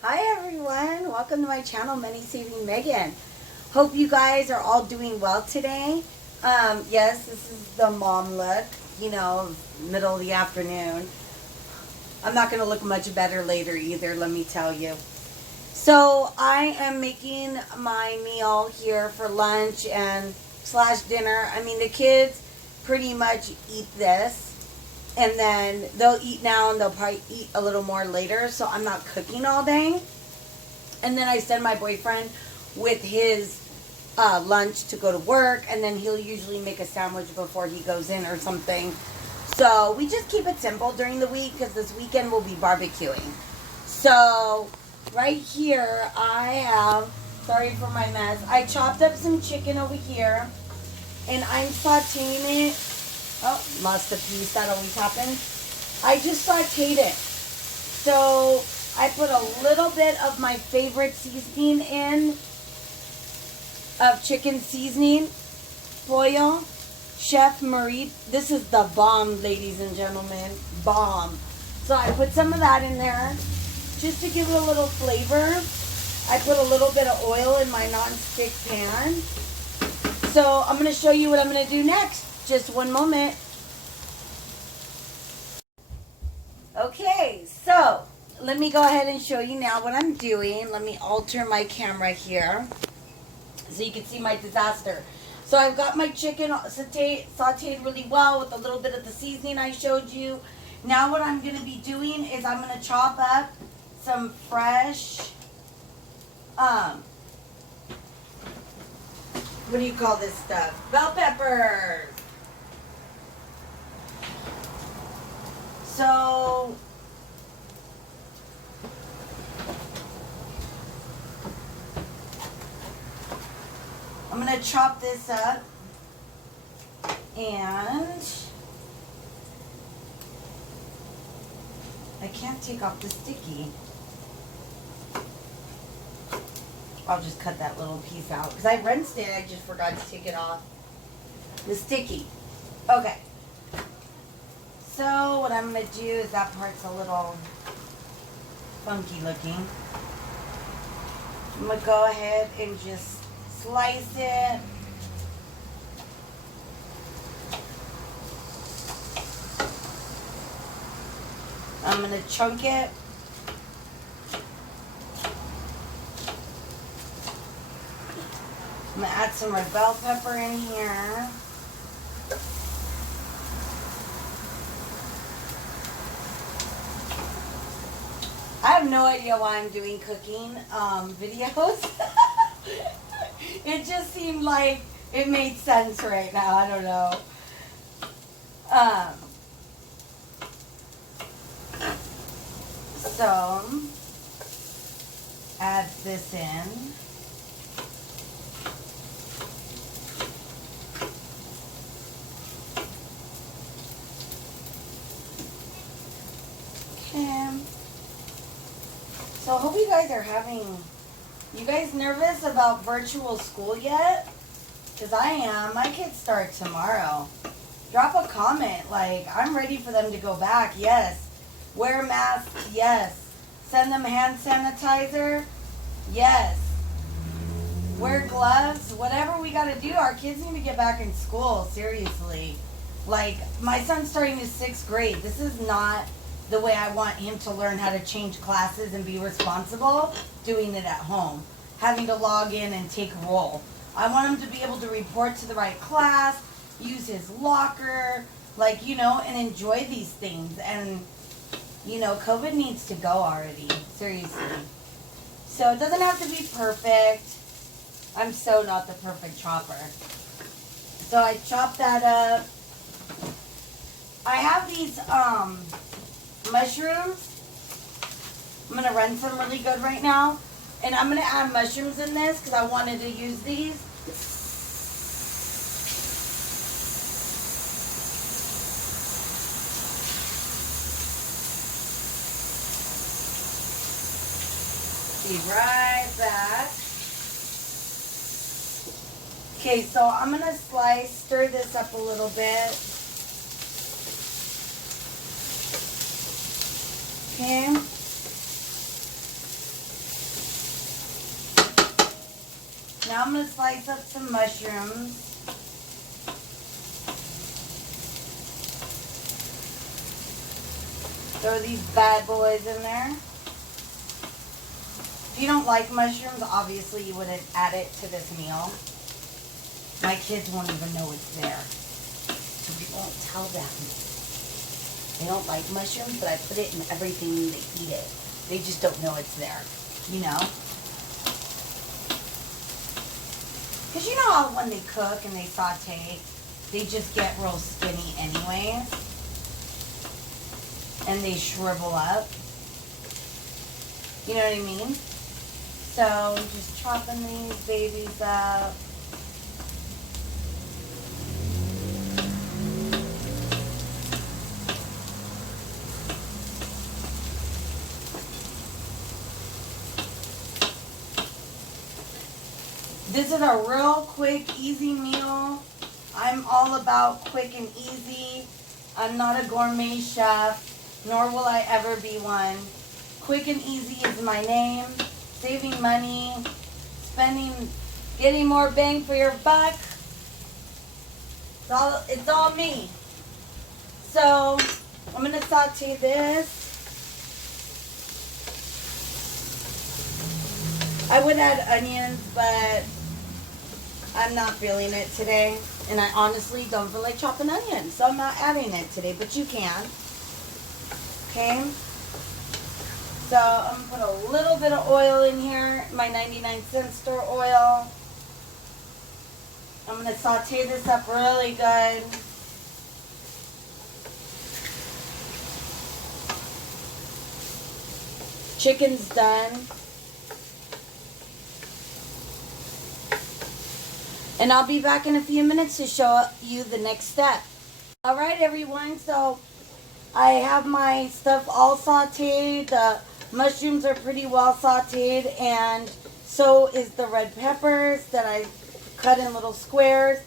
Hi everyone, welcome to my channel, Money Saving Megan. Hope you guys are all doing well today. Yes, this is the mom look, you know, middle of the afternoon. I'm not going to look much better later either, let me tell you. So I am making my meal here for lunch and / dinner. I mean, the kids pretty much eat this. And then they'll eat now and they'll probably eat a little more later. So I'm not cooking all day. And then I send my boyfriend with his lunch to go to work. And then he'll usually make a sandwich before he goes in or something. So we just keep it simple during the week because this weekend we'll be barbecuing. So right here I have, sorry for my mess, I chopped up some chicken over here. And I'm sauteing it. Oh, lost a piece. That always happens. I just sauteed it. So I put a little bit of my favorite seasoning in, of chicken seasoning, foil, Chef Marie. This is the bomb, ladies and gentlemen. Bomb. So I put some of that in there just to give it a little flavor. I put a little bit of oil in my non-stick pan. So I'm going to show you what I'm going to do next. Just one moment. Okay, so let me go ahead and show you now what I'm doing. Let me alter my camera here so you can see my disaster. So I've got my chicken sauteed really well with a little bit of the seasoning I showed you. Now what I'm going to be doing is I'm going to chop up some fresh, what do you call this stuff? Bell peppers. So I'm going to chop this up and I can't take off the sticky. I'll just cut that little piece out because I rinsed it. I just forgot to take it off. The sticky. Okay. So what I'm going to do is that part's a little funky looking. I'm going to go ahead and just slice it. I'm going to chunk it. I'm going to add some red bell pepper in here. I have no idea why I'm doing cooking videos. It just seemed like it made sense right now. I don't know. So, add this in. Okay. So I hope you guys are you guys nervous about virtual school yet? Because I am. My kids start tomorrow. Drop a comment. Like, I'm ready for them to go back. Yes. Wear masks. Yes. Send them hand sanitizer. Yes. Wear gloves. Whatever we got to do. Our kids need to get back in school. Seriously. Like, my son's starting his 6th grade. This is not the way I want him to learn how to change classes and be responsible, doing it at home, having to log in and take roll. I want him to be able to report to the right class, use his locker, like, you know, and enjoy these things. And, you know, COVID needs to go already, seriously. So it doesn't have to be perfect. I'm so not the perfect chopper. So I chop that up. I have these, mushrooms. I'm going to rinse them really good right now. And I'm going to add mushrooms in this because I wanted to use these. Be right back. Okay, so I'm going to stir this up a little bit. Okay. Now I'm going to slice up some mushrooms. Throw these bad boys in there. If you don't like mushrooms, obviously you wouldn't add it to this meal. My kids won't even know it's there. So we won't tell them. They don't like mushrooms, but I put it in everything they eat it. They just don't know it's there, you know? Because you know how when they cook and they saute, they just get real skinny anyways. And they shrivel up. You know what I mean? So, just chopping these babies up. This is a real quick, easy meal. I'm all about quick and easy. I'm not a gourmet chef, nor will I ever be one. Quick and easy is my name. Saving money, getting more bang for your buck. It's all me. So, I'm going to saute this. I would add onions, but I'm not feeling it today. And I honestly don't feel like chopping onions, so I'm not adding it today, but you can. Okay? So I'm going to put a little bit of oil in here, my 99-cent store oil. I'm going to saute this up really good. Chicken's done. And I'll be back in a few minutes to show you the next step. Alright everyone, so I have my stuff all sauteed. The mushrooms are pretty well sauteed, and so is the red peppers that I cut in little squares.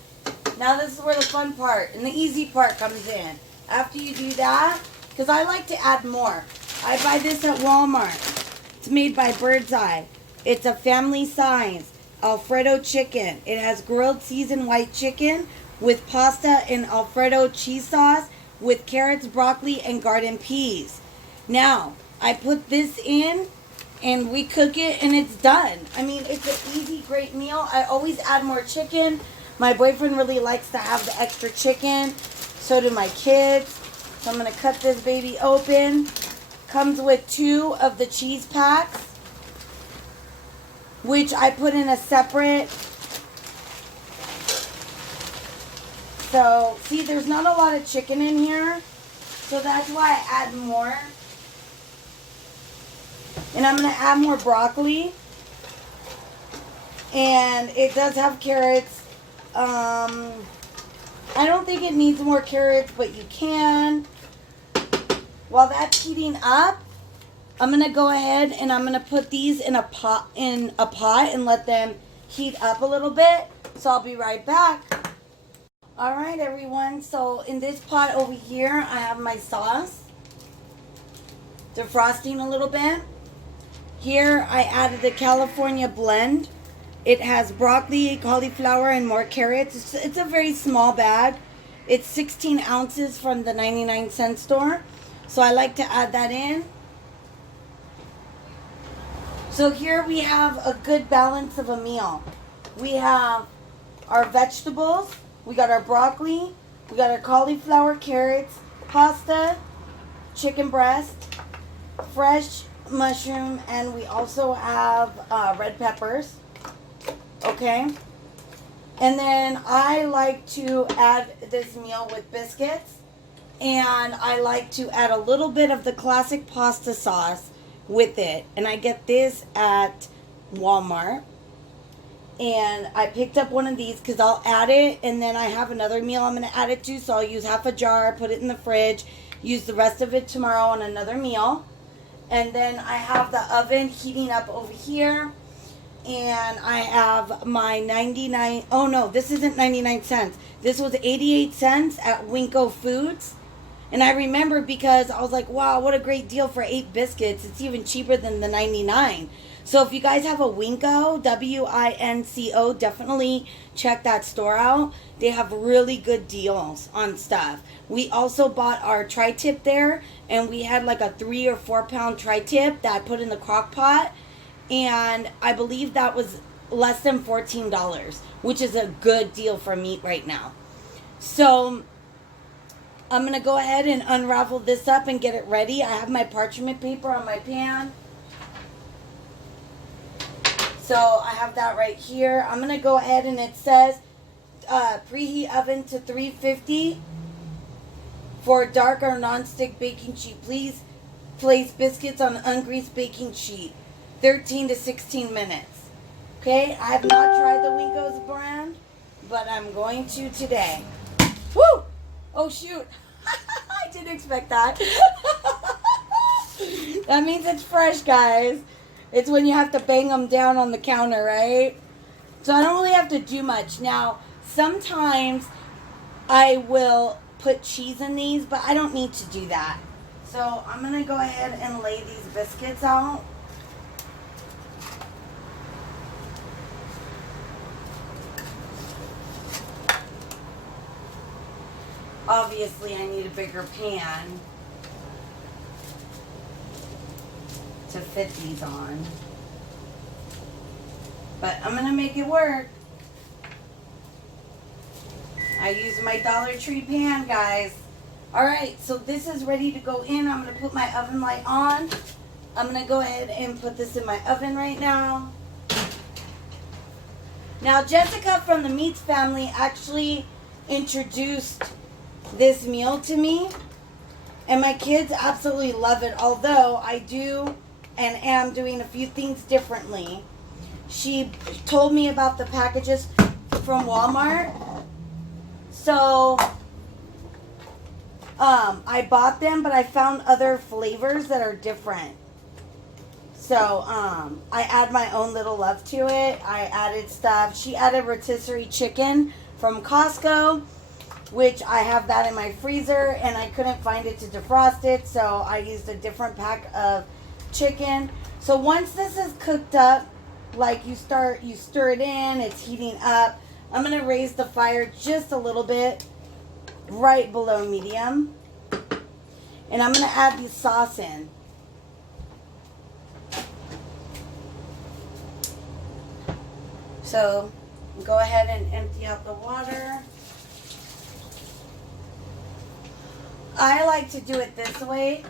Now this is where the fun part and the easy part comes in. After you do that, because I like to add more. I buy this at Walmart. It's made by Bird's Eye. It's a family size Alfredo chicken. It has grilled seasoned white chicken with pasta and Alfredo cheese sauce with carrots, broccoli, and garden peas. Now, I put this in and we cook it and it's done. I mean, it's an easy, great meal. I always add more chicken. My boyfriend really likes to have the extra chicken. So do my kids. So I'm going to cut this baby open. Comes with 2 of the cheese packs, which I put in a separate. So, see, there's not a lot of chicken in here. So that's why I add more. And I'm going to add more broccoli. And it does have carrots. I don't think it needs more carrots, but you can. While that's heating up, I'm going to go ahead and I'm going to put these in a pot and let them heat up a little bit. So I'll be right back. Alright everyone, so in this pot over here, I have my sauce. Defrosting a little bit. Here I added the California blend. It has broccoli, cauliflower, and more carrots. It's a very small bag. It's 16 ounces from the 99-cent store. So I like to add that in. So here we have a good balance of a meal. We have our vegetables. We got our broccoli. We got our cauliflower, carrots, pasta, chicken breast, fresh mushroom, and we also have red peppers. Okay. And then I like to add this meal with biscuits. And I like to add a little bit of the classic pasta sauce with it. And I get this at Walmart. And I picked up one of these because I'll add it. And then I have another meal I'm going to add it to. So I'll use half a jar, put it in the fridge, use the rest of it tomorrow on another meal. And then I have the oven heating up over here. And I have my 99, oh no, this isn't 99 cents. This was 88 cents at Winco Foods. And I remember because I was like, wow, what a great deal for 8 biscuits. It's even cheaper than the 99. So if you guys have a Winco, W-I-N-C-O, definitely check that store out. They have really good deals on stuff. We also bought our tri-tip there, and we had like a 3 or 4 pound tri-tip that I put in the crock pot. And I believe that was less than $14, which is a good deal for meat right now. So I'm going to go ahead and unravel this up and get it ready. I have my parchment paper on my pan. So I have that right here. I'm going to go ahead, and it says preheat oven to 350 for dark or non-stick baking sheet. Please place biscuits on ungreased baking sheet. 13 to 16 minutes. Okay, I have not tried the Winco's brand, but I'm going to today. Woo! Oh, shoot. I didn't expect that. That means it's fresh, guys. It's when you have to bang them down on the counter, right? So I don't really have to do much. Now, sometimes I will put cheese in these, but I don't need to do that. So I'm going to go ahead and lay these biscuits out. Obviously, I need a bigger pan to fit these on. But I'm going to make it work. I use my Dollar Tree pan, guys. Alright, so this is ready to go in. I'm going to put my oven light on. I'm going to go ahead and put this in my oven right now. Now, Jessica from the Meats family actually introduced this meal to me, and my kids absolutely love it, although I do and am doing a few things differently. She told me about the packages from Walmart, so I bought them, but I found other flavors that are different. So I add my own little love to it. I added stuff. She added rotisserie chicken from Costco, which I have that in my freezer, and I couldn't find it to defrost it, so I used a different pack of chicken. So once this is cooked up, like you stir it in, it's heating up. I'm going to raise the fire just a little bit, right below medium, and I'm going to add the sauce in. So go ahead and empty out the water. I like to do it this way.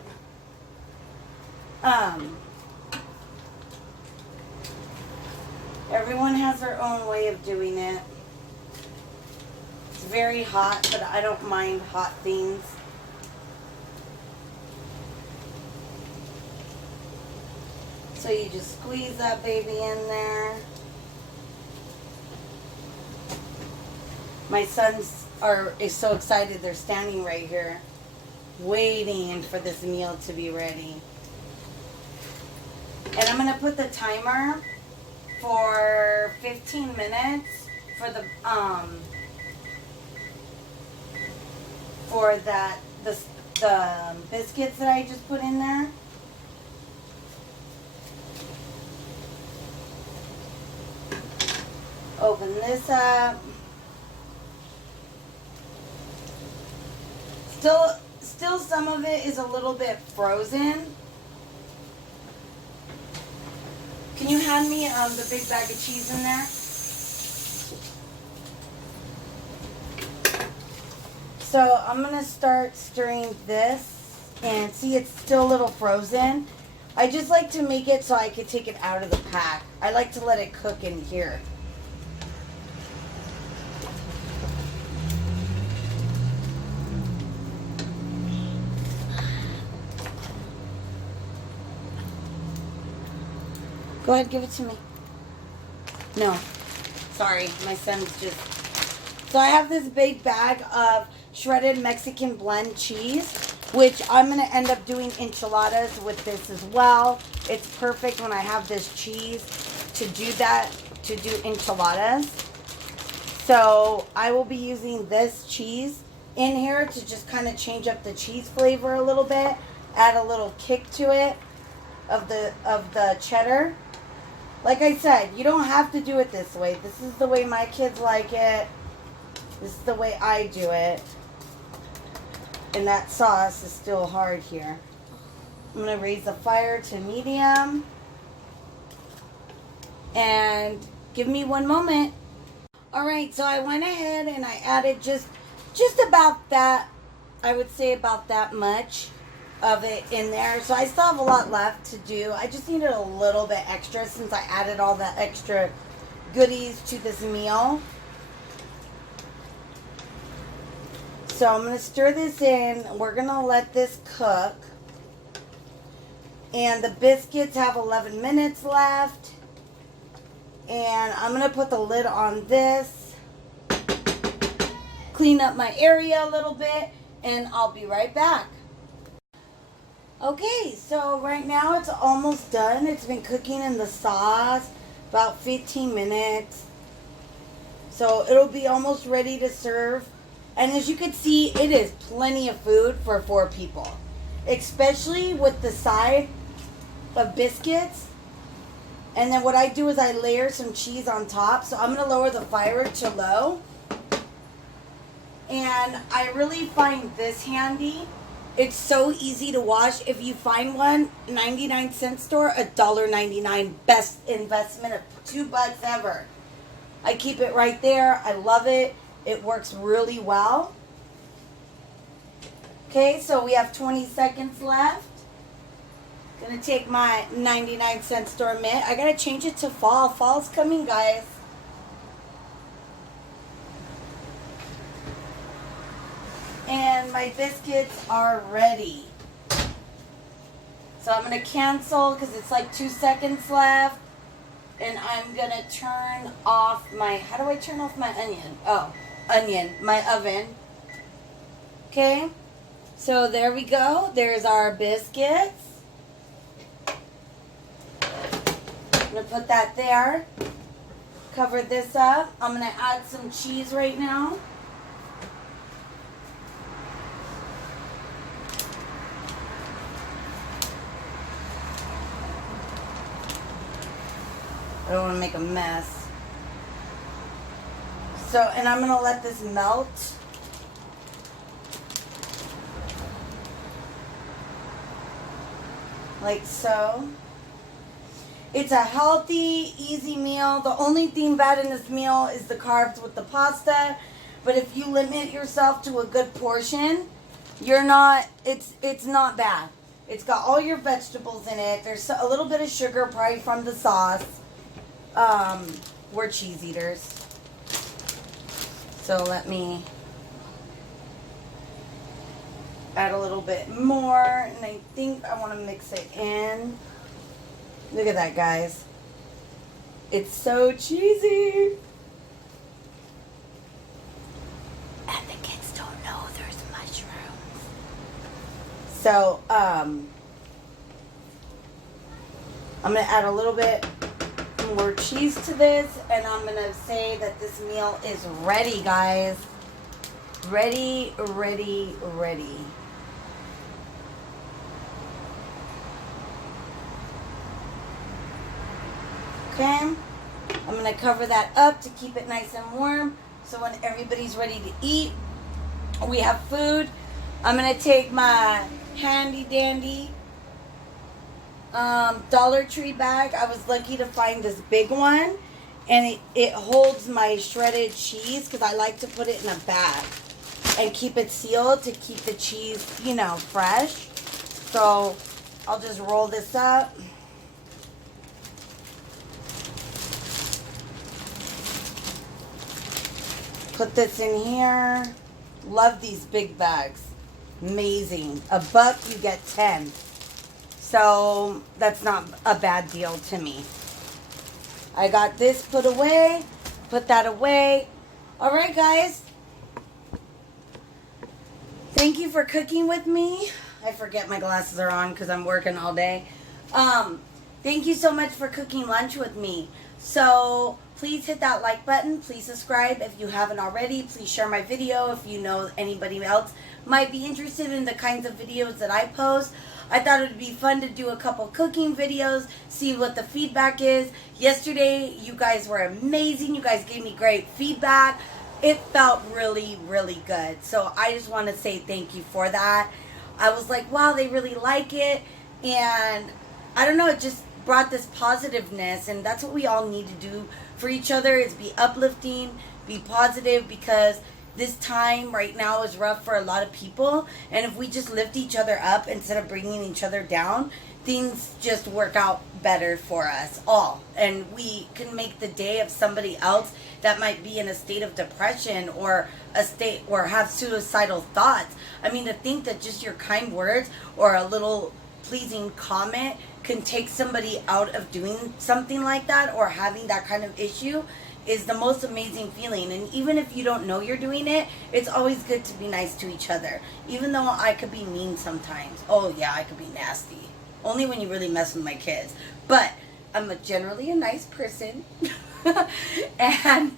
Everyone has their own way of doing it. It's very hot, but I don't mind hot things. So you just squeeze that baby in there. My sons is so excited, they're standing right here waiting for this meal to be ready. And I'm going to put the timer for 15 minutes for the biscuits that I just put in there. Open this up. Still some of it is a little bit frozen. Can you hand me the big bag of cheese in there? So I'm going to start stirring this, and see, it's still a little frozen. I just like to make it so I could take it out of the pack. I like to let it cook in here. Go ahead, give it to me. No. Sorry, my son's just... So I have this big bag of shredded Mexican blend cheese, which I'm going to end up doing enchiladas with this as well. It's perfect when I have this cheese to do that, to do enchiladas. So I will be using this cheese in here to just kind of change up the cheese flavor a little bit, add a little kick to it of the cheddar. Like I said, you don't have to do it this way. This is the way my kids like it. This is the way I do it. And that sauce is still hard here. I'm going to raise the fire to medium. And give me one moment. Alright, so I went ahead and I added just about that, I would say about that much of it in there. So I still have a lot left to do. I just needed a little bit extra since I added all the extra goodies to this meal. So I'm going to stir this in. We're going to let this cook. And the biscuits have 11 minutes left. And I'm going to put the lid on this. Clean up my area a little bit. And I'll be right back. Okay, so right now it's almost done. It's been cooking in the sauce about 15 minutes. So it'll be almost ready to serve. And as you can see, it is plenty of food for 4 people. Especially with the side of biscuits. And then what I do is I layer some cheese on top. So I'm going to lower the fire to low. And I really find this handy. It's so easy to wash. If you find one, 99-cent store, $1.99. Best investment of $2 ever. I keep it right there. I love it. It works really well. Okay, so we have 20 seconds left. Gonna take my 99-cent store mitt. I gotta change it to fall. Fall's coming, guys. And my biscuits are ready. So I'm going to cancel because it's like 2 seconds left. And I'm going to turn off my, how do I turn off my onion? Oh, my oven. Okay. So there we go. There's our biscuits. I'm going to put that there. Cover this up. I'm going to add some cheese right now. I don't want to make a mess. So, and I'm going to let this melt. Like so. It's a healthy, easy meal. The only thing bad in this meal is the carbs with the pasta. But if you limit yourself to a good portion, it's not bad. It's got all your vegetables in it. There's a little bit of sugar probably from the sauce. We're cheese eaters. So let me add a little bit more. And I think I want to mix it in. Look at that, guys. It's so cheesy. And the kids don't know there's mushrooms. So, I'm going to add a little bit more cheese to this, and I'm gonna say that this meal is ready, guys. Ready. Okay, I'm gonna cover that up to keep it nice and warm, so when everybody's ready to eat, we have food. I'm gonna take my handy dandy Dollar Tree bag. I was lucky to find this big one, and it holds my shredded cheese because I like to put it in a bag and keep it sealed to keep the cheese, fresh. So I'll just roll this up. Put this in here. Love these big bags. Amazing. $1, you get 10. So that's not a bad deal to me. I got this put away. Put that away. All right, guys. Thank you for cooking with me. I forget my glasses are on because I'm working all day. Thank you so much for cooking lunch with me. So please hit that like button. Please subscribe if you haven't already. Please share my video if you know anybody else might be interested in the kinds of videos that I post. I thought it would be fun to do a couple cooking videos, see what the feedback is. Yesterday, you guys were amazing. You guys gave me great feedback. It felt really, really good. So I just want to say thank you for that. I was like, wow, they really like it. And I don't know, it just brought this positiveness, and that's what we all need to do for each other, is be uplifting, be positive, because this time right now is rough for a lot of people, and if we just lift each other up instead of bringing each other down, things just work out better for us all, and we can make the day of somebody else that might be in a state of depression or a state or have suicidal thoughts. I mean, to think that just your kind words or a little pleasing comment can take somebody out of doing something like that or having that kind of issue is the most amazing feeling. And even if you don't know you're doing it, it's always good to be nice to each other. Even though I could be mean sometimes. Oh yeah, I could be nasty. Only when you really mess with my kids. But I'm generally a nice person. And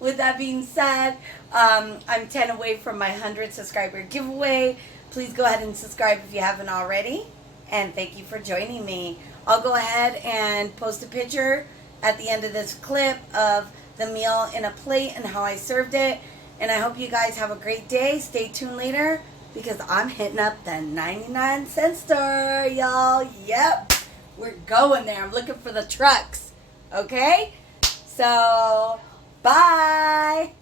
with that being said, I'm 10 away from my 100 subscriber giveaway. Please go ahead and subscribe if you haven't already. And thank you for joining me. I'll go ahead and post a picture at the end of this clip of the meal in a plate and how I served it. And I hope you guys have a great day. Stay tuned later because I'm hitting up the 99-cent store, y'all. Yep, we're going there. I'm looking for the trucks. Okay? So, bye.